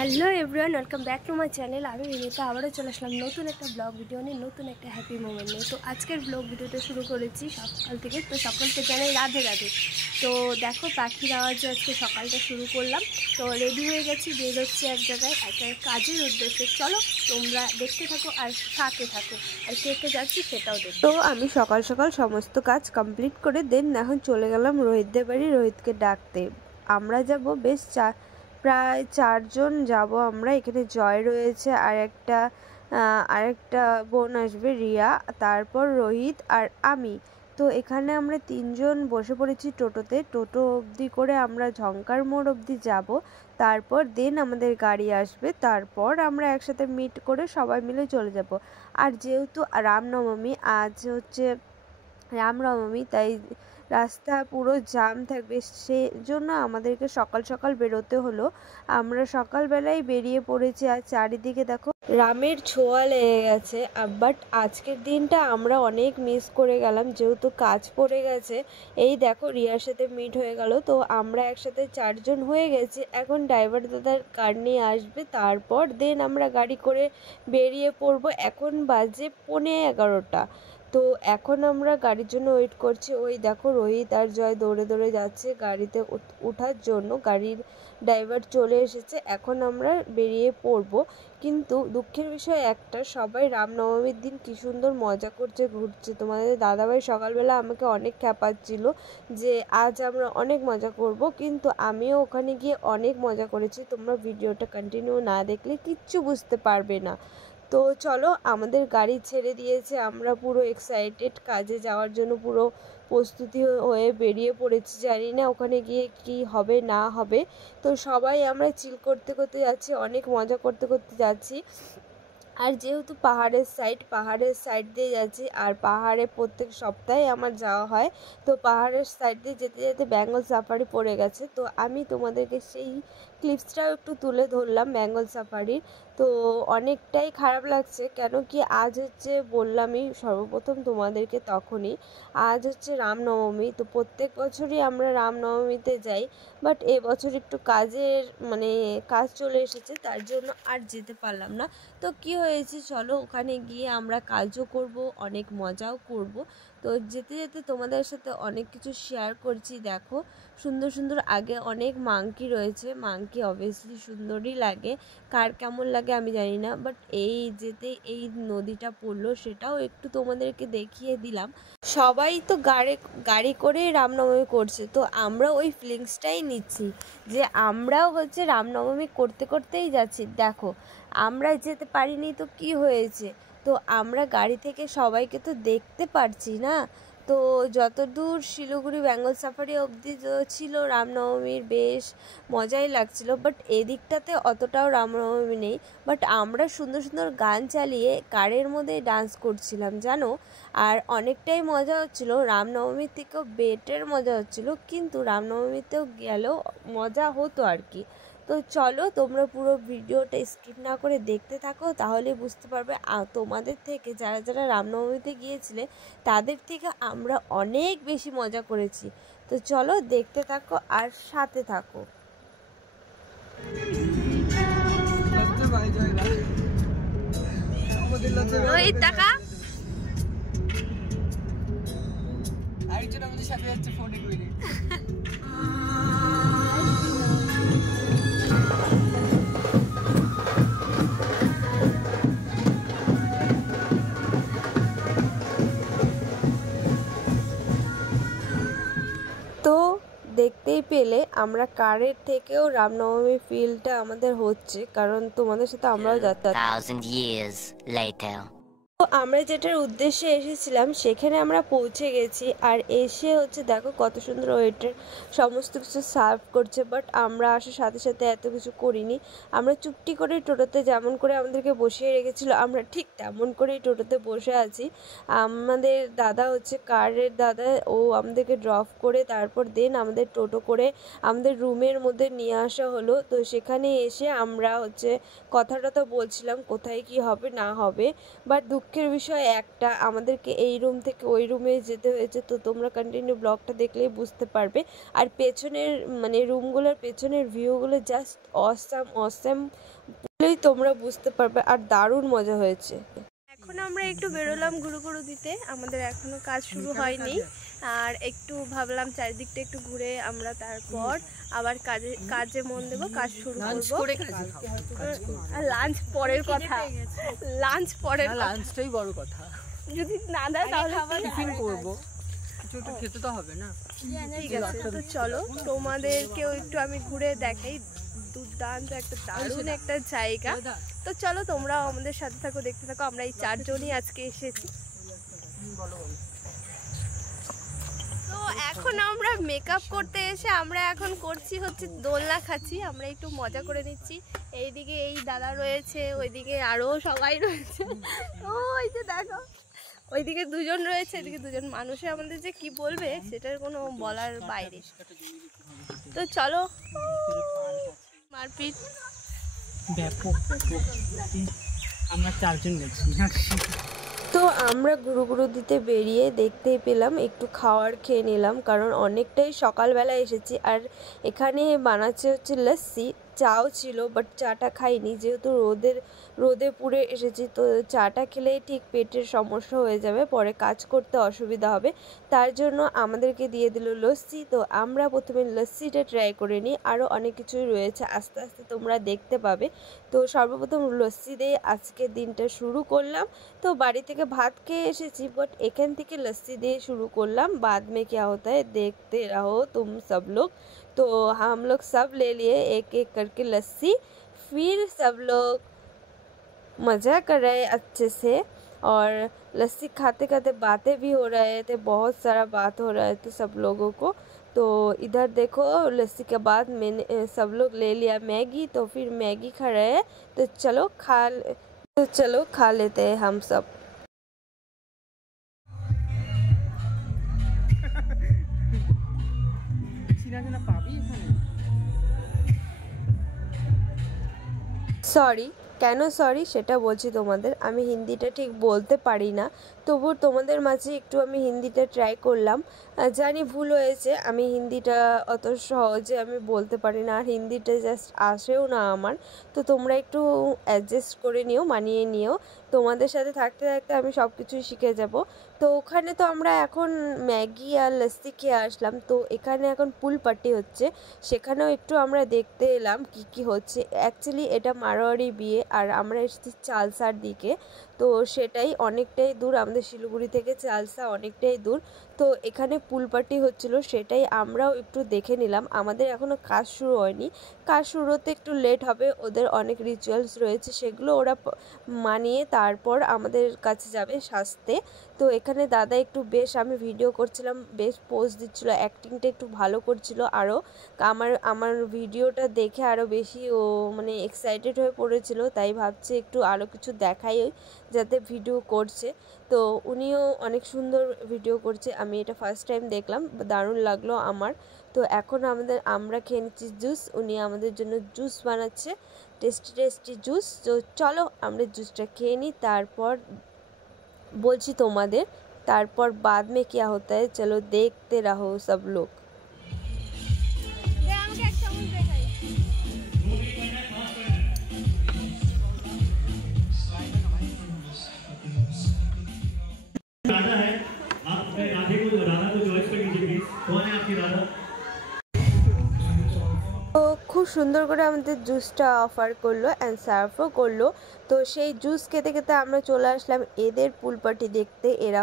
Hello everyone, welcome back to my channel. আমি রিনিতা আবারও চলে আসলাম নতুন একটা ব্লগ ভিডিও নিয়ে, নতুন একটা হ্যাপি মোমেন্ট নিয়ে। তো আজকের ব্লগ ভিডিওটা শুরু করেছি সকাল থেকে। তো সকলকে জানাই রাধে রাধে। তো দেখো পাখির আওয়াজে আজকে সকালটা শুরু করলাম। তো রেডি হয়ে গেছি, বের হচ্ছে এক জায়গায় একটা কাজের উদ্দেশ্যে। চলো তোমরা দেখতে থাকো আর সাথে থাকো, আর কে যাচ্ছি সেটাও দেখো। তো আমি সকাল সকাল সমস্ত কাজ কমপ্লিট করে দেন এখন চলে গেলাম রোহিতদের বাড়ি রোহিতকে ডাকতে। আমরা যাব বেশ প্রায় 4 জন যাব আমরা। এখানে জয় রয়েছে, আরেকটা বোন আসবে রিয়া, তারপর রোহিত আর আমি। তো এখানে আমরা 3 জন বসে পড়েছি টোটোতে। টোটো অবধি করে আমরা ঝংকার মোড় অবধি যাব, তারপর দেন আমাদের গাড়ি আসবে, তারপর আমরা একসাথে মিট করে সবাই মিলে চলে যাব। আর যেহেতু রামনবমী, আজ হচ্ছে রামনবমী, তাই রাস্তা পুরো জাম থাকবে, সেজন্য আমাদেরকে সকাল সকাল বেরোতে হলো। আমরা সকালবেলায় বেরিয়ে পড়েছি আর চারিদিকে দেখো রামের ছোঁয়া লেগে গেছে। বাট আজকের দিনটা আমরা অনেক মিস করে গেলাম, যেহেতু কাজ পড়ে গেছে। এই দেখো রিয়ার সাথে মিট হয়ে গেল। তো আমরা একসাথে 4 জন হয়ে গেছি। এখন ড্রাইভার দাদার কার নিয়ে আসবে, তারপর দেন আমরা গাড়ি করে বেরিয়ে পড়বো। এখন বাজে 11:15। তো এখন আমরা গাড়ির জন্য ওয়েট করছি। ওই দেখো রোহিত আর জয় দৌড়ে দৌড়ে যাচ্ছে গাড়িতে ওঠার জন্য। গাড়ির ড্রাইভার চলে এসেছে, এখন আমরা বেরিয়ে পড়ব। কিন্তু দুঃখের বিষয় একটা, সবাই রামনবমীর দিন কী সুন্দর মজা করছে, ঘুরছে। তোমাদের দাদাভাই সকালবেলা আমাকে অনেক খ্যাপাচ্ছিল যে আজ আমরা অনেক মজা করব, কিন্তু আমিও ওখানে গিয়ে অনেক মজা করেছি। তোমরা ভিডিওটা কন্টিনিউ না দেখলে কিচ্ছু বুঝতে পারবে না। তো চলো, আমাদের গাড়ি ছেড়ে দিয়েছে, আমরা পুরো এক্সাইটেড কাজে যাওয়ার জন্য পুরো প্রস্তুতি হয়ে বেরিয়ে পড়েছি। জানি না ওখানে গিয়ে কি হবে না হবে। তো সবাই আমরা চিল করতে করতে যাচ্ছি, অনেক মজা করতে করতে যাচ্ছি। আর যেহেতু পাহাড়ের সাইড দিয়ে যাচ্ছি, আর পাহাড়ে প্রত্যেক সপ্তাহে আমার যাওয়া হয়। তো পাহাড়ের সাইড দিয়ে যেতে যেতে বেঙ্গল সাফারি পড়ে গেছে। তো আমি তোমাদেরকে সেই ক্লিপসটাও একটু তুলে ধরলাম বেঙ্গল সাফারির। তো অনেকটাই খারাপ লাগছে, কেন কি আজ হচ্ছে বললামই সর্বপ্রথম তোমাদেরকে তখনই, আজ হচ্ছে রামনবমী। তো প্রত্যেক বছরই আমরা রামনবমীতে যাই, বাট এবছর একটু কাজ চলে এসেছে, তার জন্য আর যেতে পারলাম না। তো কি হয়েছে, চলো ওখানে গিয়ে আমরা কাজও করব, অনেক মজাও করব। তো যেতে যেতে তোমাদের সাথে অনেক কিছু শেয়ার করছি। দেখো সুন্দর সুন্দর আগে অনেক মাংকি রয়েছে। মাংকি অবভিয়াসলি সুন্দরই লাগে, কার কেমন লাগে আমি জানি না, বাট এই নদীটা পড়লো সেটাও একটু তোমাদেরকে দেখিয়ে দিলাম। সবাই তো গাড়ি করে রামনবমী করছে, তো আমরা ওই ফিলিংসটাই নিচ্ছি যে আমরাও হচ্ছে রামনবমী করতে করতেই যাচ্ছি। দেখো আমরা যেতে পারিনি তো কি হয়েছে, তো আমরা গাড়ি থেকে সবাইকে তো দেখতে পারছি না। তো যতদূর শিলিগুড়ি বেঙ্গল সাফারি অবধি ছিল রামনবমীর, বেশ মজাই লাগছিল। বাট এদিকটাতে অতটাও রামনবমী নেই, বাট আমরা সুন্দর সুন্দর গান চালিয়ে কারের মধ্যে ডান্স করছিলাম জানো। আর অনেকটাই মজা হচ্ছিল, রামনবমীর থেকেও বেটার মজা হচ্ছিল, কিন্তু রামনবমীতেও গেলেও মজা হতো আর কি। তো চলো তোমরা পুরো ভিডিওটা স্কিপ না করে দেখতে থাকো, তাহলে বুঝতে পারবে। তোমাদের থেকে যারা যারা রামনবমীতে গিয়েছিলে তাদের থেকে আমরা অনেক বেশি মজা করেছি। তো চলো দেখতে থাকো আর সাথে থাকো। তো দেখতেই পেলে আমরা কারের থেকেও রামনবমীর ফিলটা আমাদের হচ্ছে, কারণ তোমাদের সাথে আমরাও যাচ্ছি। তো আমরা যেটার উদ্দেশ্যে এসেছিলাম সেখানে আমরা পৌঁছে গেছি। আর এসে হচ্ছে দেখো কত সুন্দর ওয়েটার সমস্ত কিছু সার্ভ করছে, বাট আমরা আসার সাথে সাথে এত কিছু করিনি। আমরা চুপটি করে টোটোতে যেমন করে আমাদেরকে বসিয়ে রেখেছিল, আমরা ঠিক তেমন করেই টোটোতে বসে আছি। আমাদের দাদা হচ্ছে কারের দাদা, ও আমাদেরকে ড্রপ করে তারপর দেন আমাদের টোটো করে আমাদের রুমের মধ্যে নিয়ে আসা হলো। তো সেখানে এসে আমরা হচ্ছে কথা টথা বলছিলাম কোথায় কি হবে না হবে। বাট দুঃখের বিষয় একটা, আমাদেরকে এই রুম থেকে ওই রুমে যেতে হয়েছে। তো তোমরা কন্টিনিউ ব্লগটা দেখলেই বুঝতে পারবে। আর পেছনের মানে রুমগুলোর পেছনের ভিউগুলো জাস্ট অসাম অসাম বলেই তোমরা বুঝতে পারবে, আর দারুণ মজা হয়েছে। এখন আমরা একটু বেরোলাম ঘুরু দিতে, আমাদের এখনো কাজ শুরু হয়নি, আর একটু ভাবলাম চারিদিকটা একটু ঘুরে আমরা তারপর আবার কাজে মন দেবো, কাজ শুরু করবো। আর লাঞ্চ পরের কথা, লাঞ্চটাই বড় কথা। যদি না দেয় তাহলে টিফিন করবো, কিছু তো খেতে তো হবে না। ঠিক আছে, তো চলো তোমাদেরকেও একটু আমি ঘুরে দেখাই। দুর্দান্ত একটা দারুণ একটা জায়গা। তো চলো তোমরাও আমাদের সাথে থাকো, দেখতে থাকো। আমরা এই 4 জনই আজকে এসেছি। তো এখন আমরা মেকআপ করতে এসে আমরা এখন করছি হচ্ছে দোলনা খাচ্ছি, আমরা একটু মজা করে নিচ্ছি। এইদিকে এই দাদা রয়েছে, ওইদিকে আরো সবাই রয়েছে। ওই যে দেখো ওইদিকে 2 জন রয়েছে, এদিকে 2 জন। মানুষে আমাদের যে কি বলবে সেটার কোনো বলার বাইরে। তো চলো, মারপিট ব্যাপক। আমরা 4 জন গেছি। তো আমরা ঘুরু দিতে বেরিয়ে দেখতেই পেলাম একটু খাওয়ার খেয়ে নিলাম, কারণ অনেকটাই সকালবেলা এসেছি। আর এখানে বানাচ্ছে হচ্ছে লস্যি, চাও ছিল বাট চাটা খাইনি, যেহেতু রোদে পুড়ে এসেছি। তো চাটা খেলেই ঠিক পেটের সমস্যা হয়ে যাবে, পরে কাজ করতে অসুবিধা হবে। তার জন্য আমাদেরকে দিয়ে দিল লস্যি। তো আমরা প্রথমে লস্যিটা ট্রাই করে নিই, আরও অনেক কিছুই রয়েছে, আস্তে আস্তে তোমরা দেখতে পাবে। তো সর্বপ্রথম লস্যি দিয়ে আজকের দিনটা শুরু করলাম। তো বাড়ি থেকে ভাত খেয়ে এসেছি, বাট এখান থেকে লস্যি দিয়ে শুরু করলাম। बाद में क्या होता है देखते रहो तुम सब लोग। तो हम लोग सब ले लिए एक एक करके लस्सी, फिर सब लोग मज़ा कर रहे अच्छे से। और लस्सी खाते खाते बातें भी हो रहे थे, बहुत सारा बात हो रहे थे सब लोगों को। तो इधर देखो लस्सी के बाद मैंने सब लोग ले लिया मैगी, तो फिर मैगी खा रहे हैं। तो चलो खा लेते हैं हम सब। সরি, কেন সরি সেটা বলছি তোমাদের। আমি হিন্দিটা ঠিক বলতে পারি না, তবু তোমাদের মাঝে একটু আমি হিন্দিটা ট্রাই করলাম। জানি ভুল হয়েছে, আমি হিন্দিটা অত সহজে আমি বলতে পারি না, আর হিন্দিটা জাস্ট আসেও না আমার। তো তোমরা একটু অ্যাডজাস্ট করে নিও, মানিয়ে নিও। তোমাদের সাথে থাকতে থাকতে আমি সব কিছুই শিখে যাব। তো ওখানে তো আমরা এখন ম্যাগি আর লস্যি খেয়ে আসলাম। তো এখানে এখন পুল পার্টি হচ্ছে, সেখানেও একটু আমরা দেখতে এলাম কি কি হচ্ছে। অ্যাকচুয়ালি এটা মারোয়ারি বিয়ে, আর আমরা এসেছি চালসার দিকে। তো সেটাই অনেকটাই দূর, আমাদের শিলিগুড়ি থেকে চালসা অনেকটাই দূর। তো এখানে পুল পার্টি হচ্ছিলো, সেটাই আমরাও একটু দেখে নিলাম। আমাদের এখনও কাজ শুরু হয়নি, কাজ শুরু হতে একটু লেট হবে। ওদের অনেক রিচুয়ালস রয়েছে, সেগুলো ওরা মানিয়ে তারপর আমাদের কাছে যাবে সাজতে। তো এখানে দাদা একটু বেশ, আমি ভিডিও করছিলাম, বেশ পোজ দিচ্ছিলো, অ্যাক্টিংটা একটু ভালো করছিল। আরও আমার ভিডিওটা দেখে আরও বেশি ও মানে এক্সাইটেড হয়ে পড়েছিল, তাই ভাবছি একটু আরও কিছু দেখাই যাতে ভিডিও করছে। তো উনিও অনেক সুন্দর ভিডিও করছে, আমি এটা ফার্স্ট টাইম দেখলাম, দারুণ লাগলো আমার। তো এখন আমরা খেয়ে নিচ্ছি জুস, উনি আমাদের জন্য জুস বানাচ্ছে, টেস্টি জুস। তো চলো আমরা জুসটা খেয়ে নিই, তারপর বলছি তোমাদের। তারপর बाद में क्या होता है चलो देखते रहो सब लोग। राधा है, आप राधे को राधा को चॉइस कर लीजिए प्लीज, कौन है आपकी राधा। তো খুব সুন্দর করে আমাদের জুসটা অফার করলো অ্যান্ড সার্ভও করলো। তো সেই জুস খেতে খেতে আমরা চলে আসলাম এদের পুল পার্টি দেখতে। এরা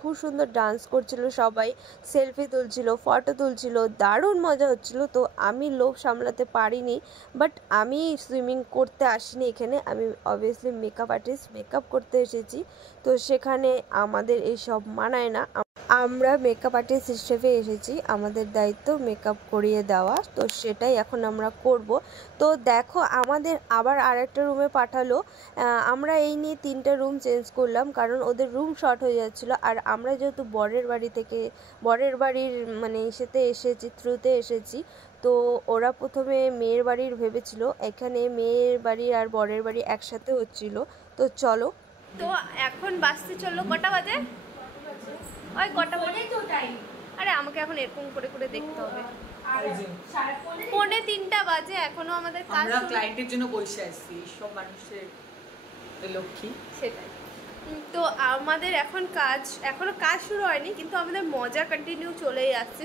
খুব সুন্দর ডান্স করছিল, সবাই সেলফি তুলছিল, ফটো তুলছিল, দারুণ মজা হচ্ছিল। তো আমি লোভ সামলাতে পারিনি, বাট আমি সুইমিং করতে আসিনি এখানে, আমি অবভিয়াসলি মেকআপ আর্টিস্ট, মেকআপ করতে এসেছি। তো সেখানে আমাদের এইসব মানায় না, আমরা মেকআপ আর্টিস্ট হিসেবে এসেছি, আমাদের দায়িত্ব মেকআপ করিয়ে দেওয়া। তো সেটাই এখন আমরা করব। তো দেখো আমাদের আবার আরেকটা রুমে পাঠালো, আমরা এই নিয়ে 3টা রুম চেঞ্জ করলাম, কারণ ওদের রুম শর্ট হয়ে যাচ্ছিলো। আর আমরা যেহেতু বরের বাড়ির মানে থ্রুতে এসেছি, তো ওরা প্রথমে মেয়ের বাড়ির ভেবেছিল, এখানে মেয়ের বাড়ি আর বরের বাড়ি একসাথে হচ্ছিল। তো চলো তো এখন বাসতে চললো, কটা বাজে? ওই কটা বাজে তো টাইম। আরে আমাকে এখন এরকম করে করে দেখতে হবে। 2:45 বাজে, এখনো আমাদের কাজ। আমরা ক্লায়েন্টের জন্য বসে আছি, সব মানুষের লক্ষ্মী সেটাই। তো আমাদের এখন এখনো কাজ শুরু হয়নি, কিন্তু আমাদের মজা কন্টিনিউ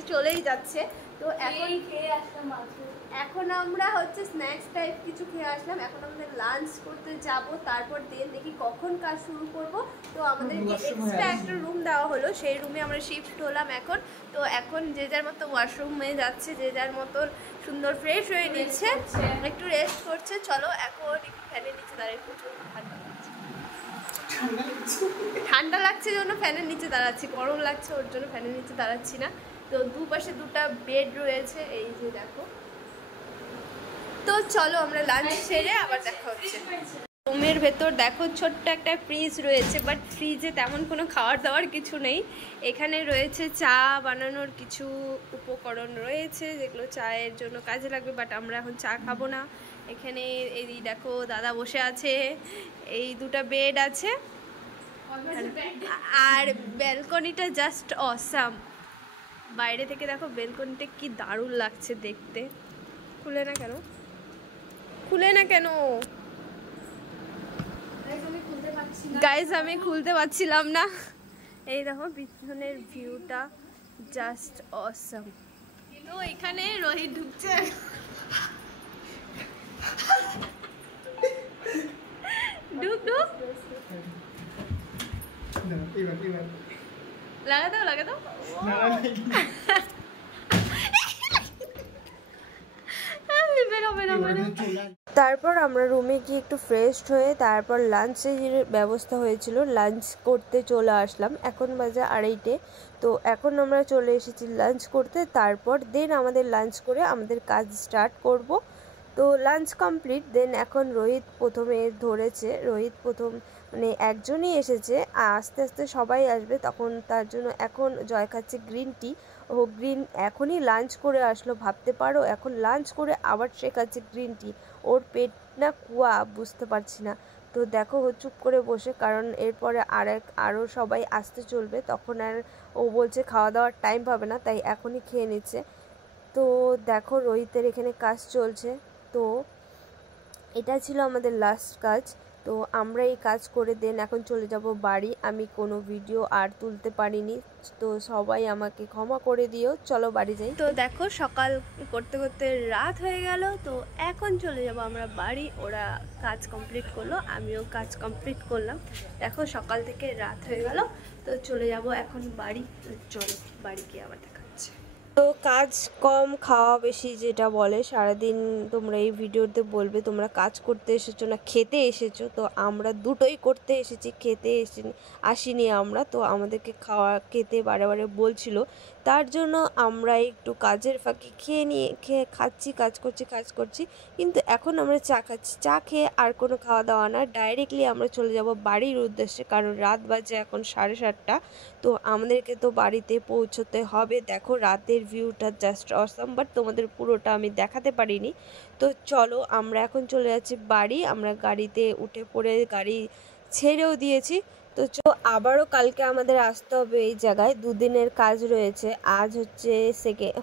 চলেই যাচ্ছে। তো এখন আমরা হচ্ছে স্ন্যাক্স টাইপ কিছু খেয়ে আসলাম, এখন আমাদের লাঞ্চ করতে যাব, তারপর দেখি কখন কাজ শুরু করব। তো আমাদেরকে এক্সট্রা একটা রুম দেওয়া হলো, সেই রুমে আমরা শিফট হলাম এখন। তো এখন যে যার মতো ওয়াশরুমে যাচ্ছে, যে যার মতন সুন্দর ফ্রেশ হয়ে নিচ্ছে, একটু রেস্ট করছে। চলো এখন একটু ফ্যানের নিচে দাঁড়িয়ে, প্রচুর ঠান্ডা লাগছে জন্য ফ্যানের নিচে দাঁড়াচ্ছি, গরম লাগছে ওর জন্য ফ্যানের নিচে দাঁড়াচ্ছি না। তো দুপাশে দুটা বেড রয়েছে, এই যে দেখো। তো চলো আমরা লাঞ্চ সেরে আবার দেখা হচ্ছে। রুমের ভেতর দেখো ছোট্ট একটা ফ্রিজ রয়েছে, বাট ফ্রিজে তেমন কোনো খাওয়ার দাওয়ার কিছু নেই। এখানে রয়েছে চা বানানোর কিছু উপকরণ রয়েছে, যেগুলো চায়ের জন্য কাজে লাগবে, বাট আমরা এখন চা খাবো না। এখানে এই দেখো দাদা বসে আছে, এই দুটা বেড আছে, আর ব্যালকনিটা জাস্ট অসাম। বাইরে থেকে দেখো ব্যালকনিটা কি দারুণ লাগছে দেখতে। খুলে না কেন গাইজ, আমি খুলতে পারছিলাম না। এই দেখো পিছনের ভিউটা জাস্ট অসাম। তো এখানে রোহিত ঢুকছে, ঢুক লাগা দাও। তারপর আমরা রুমে গিয়ে একটু ফ্রেশ হয়ে তারপর লাঞ্চের ব্যবস্থা হয়েছিল, লাঞ্চ করতে চলে আসলাম। এখন বাজে 2:30। তো এখন আমরা চলে এসেছি লাঞ্চ করতে, তারপর আমাদের লাঞ্চ করে আমাদের কাজ স্টার্ট করব। তো লাঞ্চ কমপ্লিট। এখন রোহিত প্রথমে ধরেছে, মানে একজনই এসেছে, আস্তে আস্তে সবাই আসবে, তখন তার জন্য এখন জয় খাচ্ছে গ্রিন টি। এখনই লাঞ্চ করে আসলো, ভাবতে পারো, এখন লাঞ্চ করে আবার সে খাচ্ছে গ্রিন টি। ওর পেট না কুয়া, বুঝতে পারছি না। তো দেখো ও চুপ করে বসে, কারণ এরপরে আরও সবাই আসতে চলবে, তখন আর ও বলছে খাওয়া দাওয়ার টাইম পাবে না, তাই এখনই খেয়ে নিচ্ছে। তো দেখো রোহিতের এখানে কাজ চলছে। তো এটা ছিল আমাদের লাস্ট কাজ। তো আমরা এই কাজ করে এখন চলে যাব বাড়ি। আমি কোনো ভিডিও আর তুলতে পারিনি, তো সবাই আমাকে ক্ষমা করে দিও। চলো বাড়ি যাই। তো দেখো সকাল করতে করতে রাত হয়ে গেল। তো এখন চলে যাব আমরা বাড়ি। ওরা কাজ কমপ্লিট করলো, আমিও কাজ কমপ্লিট করলাম। দেখো সকাল থেকে রাত হয়ে গেল, তো চলে যাব এখন বাড়ি। চলো বাড়ি গিয়ে আবার দেখাচ্ছে। তো কাজ কম খাওয়া বেশি যেটা বলে, সারাদিন তোমরা এই ভিডিওতে বলবে তোমরা কাজ করতে এসেছো না খেতে এসেছো। তো আমরা দুটোই করতে এসেছি, খেতে আসিনি আমরা। তো আমাদেরকে খেতে বারে বারে বলছিল, তার জন্য আমরা একটু কাজের ফাঁকে খেয়ে খাচ্ছি, কাজ করছি। কিন্তু এখন আমরা চা খাচ্ছি, চা খেয়ে আর কোনো খাওয়া দাওয়া না, ডাইরেক্টলি আমরা চলে যাব বাড়ির উদ্দেশ্যে, কারণ রাত বাজে এখন 7:30। তো আমাদেরকে তো বাড়িতে পৌঁছতে হবে। দেখো রাতের ভিউটা জাস্ট অসাম, বাট তোমাদের পুরোটা আমি দেখাতে পারিনি। তো চলো আমরা এখন চলে যাচ্ছি বাড়ি। আমরা গাড়িতে উঠে পড়ে গাড়ি ছেড়েও দিয়েছি। তো আবারও কালকে আমাদের আসতে হবে এই জায়গায়, 2 দিনের কাজ রয়েছে। আজ হচ্ছে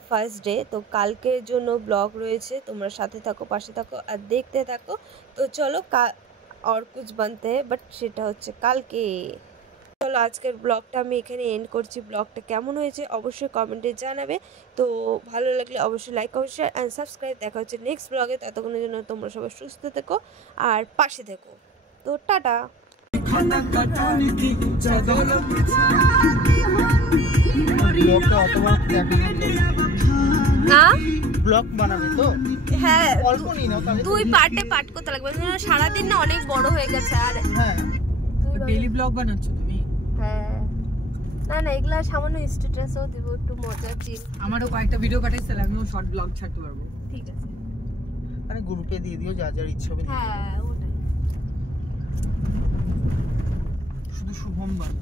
ফার্স্ট ডে। তো কালকের জন্য ব্লগ রয়েছে, তোমরা সাথে থাকো, পাশে থাকো আর দেখতে থাকো। তো চলো और कुछ बनते हैं, বাট সেটা হচ্ছে কালকে। চলো আজকের ব্লগটা আমি এখানে এন্ড করছি। ব্লগটা কেমন হয়েছে অবশ্যই কমেন্টে জানাবে। তো ভালো লাগলে অবশ্যই like, comment, share and subscribe. দেখা হচ্ছে নেক্সট ব্লগে। ততক্ষণের জন্য তোমরা সবাই সুস্থ থেকো আর পাশে থেকো। তো টাটা। ব্লগ বানাবে তো? হ্যাঁ, অল্প নি না, তাহলে 2 পার্টে পার্ট করতে লাগবে, সারাদিন না অনেক বড় হয়ে গেছে। আর হ্যাঁ, ডেইলি ব্লগ বানাচ্ছো তুমি? হ্যাঁ, না এগুলা সামান্য স্ট্যাটাসও দেব, একটু মজা চিল। আমারও কয়েকটা ভিডিও পাঠাইছিল, আমিও শর্ট ব্লগ ছাড়তে পারবো। ঠিক আছে, আরে গ্রুপে দিয়ে দিও, যা যার ইচ্ছা হবে। হ্যাঁ ওটাই। শুধু শুভম বাদ।